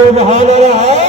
सुभान अल्लाह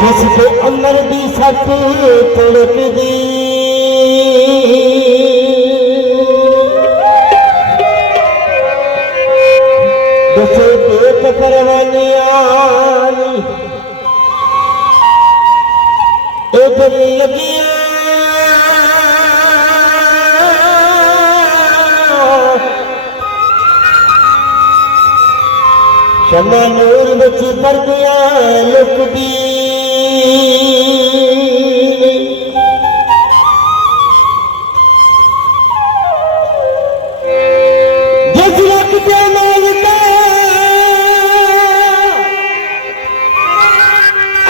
जिसके अमर दी सत तड़क दी दसे पेट परवानियां इधर लगिया शमा नूर बच परदिया लुकदी जिस रखते मांगता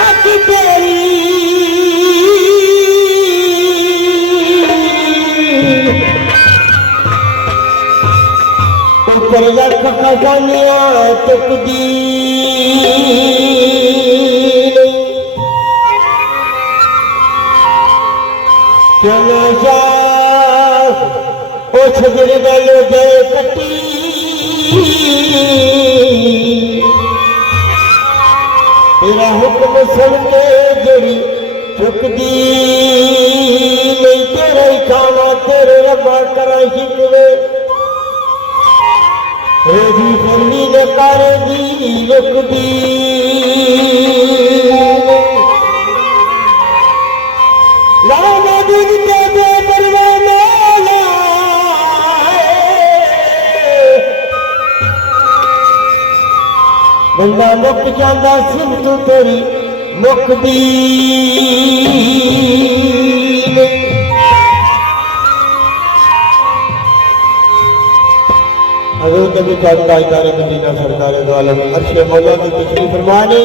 अख तेरी ऊपर रख खजानिया चुकदी चला जा ओ छजरे गल दे कटी तेरा हुक्म सुन के जड़ी चुकदी नहीं तेरा ही खाना तेरे रब्बा करा शिकवे रेडी फरनी ने कर दी रुकदी लाना दिन के दे परवाना बंदा मुक जांदा सिम तू तेरी मुकदी हज़रत नबी पाक ताजदार मदीना सरकार दो आलम अर्श मौला की तशरीफ फरमानी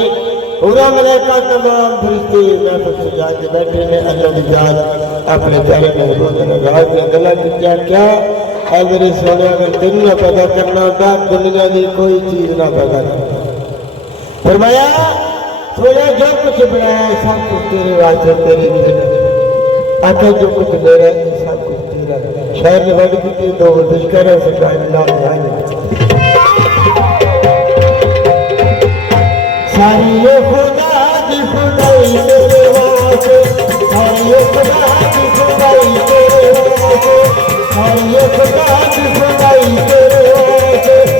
पूरा मलाइका तमाम फरिश्ते महफिल सजा के बैठे ने अल्लाह की जात अपने प्यारे महबूब ने राज में गला किया क्या है मेरे सोने अगर दिन न पैदा करना होता दुनिया की कोई चीज ना पैदा करता फरमाया सोया जो कुछ बनाया सब कुछ तेरे वास्ते तेरी आखिर जो कुछ मेरा सब कुछ तेरा शायद वर्ड की दो दुष्कर है सरकार सारी ये खुदा की खुदाई तेरे वास्ते सारी ये खुदा की खुदाई तेरे वास्ते सारी ये खुदा की खुदाई तेरे वास्ते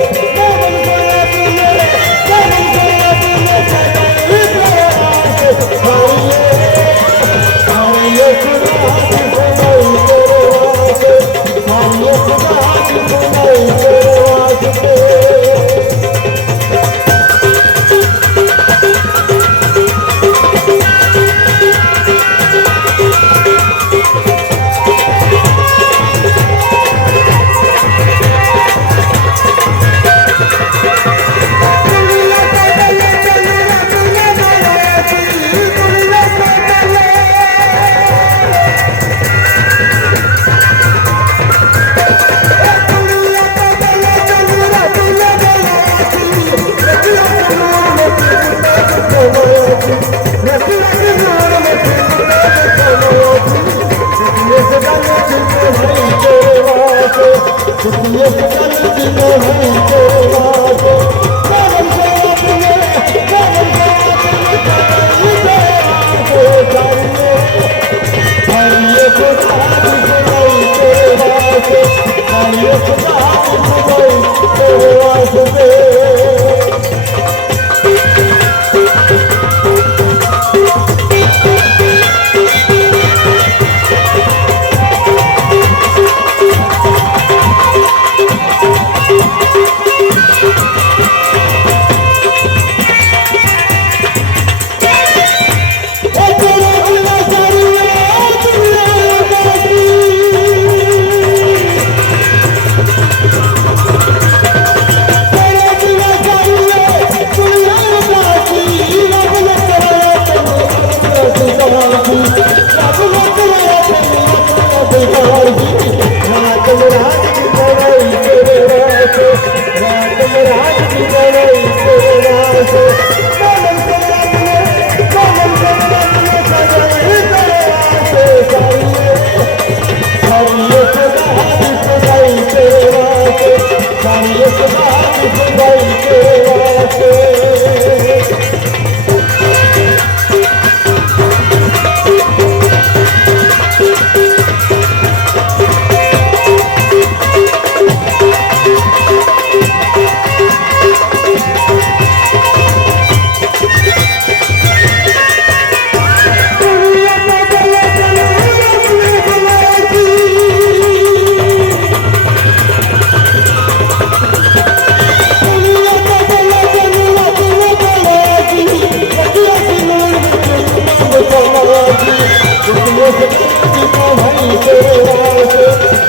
की भाई तेरे वास्ते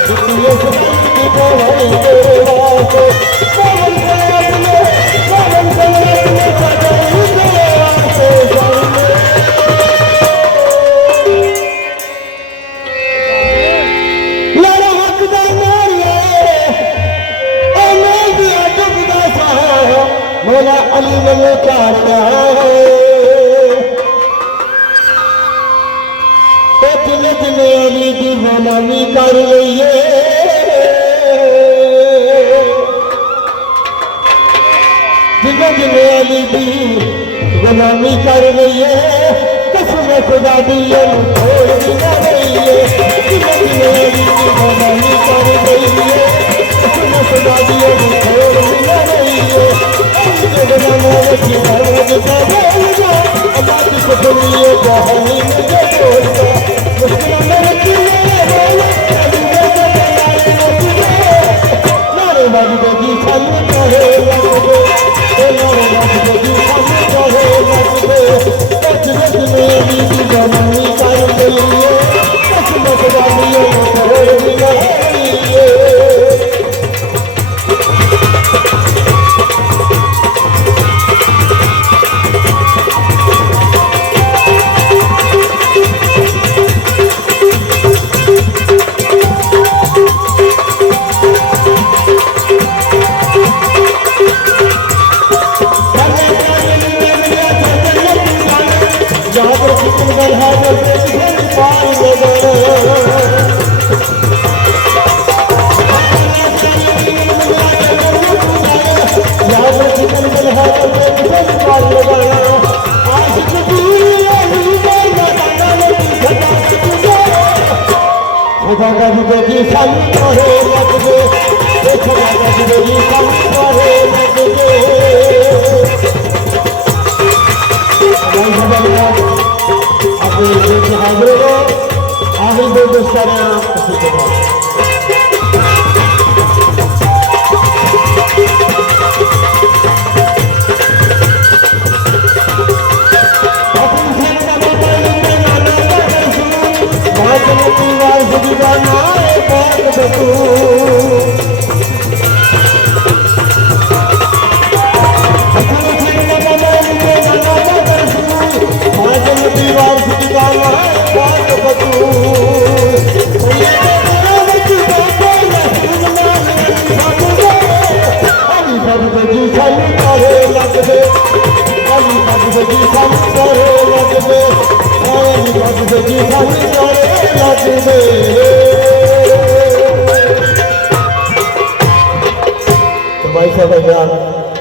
दुनिया सच्ची की भाई तेरे वास्ते पवन करे अपने सजाई तेरे वास्ते जाने लड़ा हक दा नारिया ओ मैं दिया डुबदा सा मौला अली ने तारिया जिन्हें अली की गुलामी कर लईए जिन्हें अली की गुलामी कर लईए कसम खुदा दी छोड़ भी न रहीए जिन्हें अली की गुलामी कर लईए कसम खुदा दी छोड़ भी न रहीए गुलामों की दर्द का बोल जा अल्लाह की कसमिए कहानी मुझे बोल जा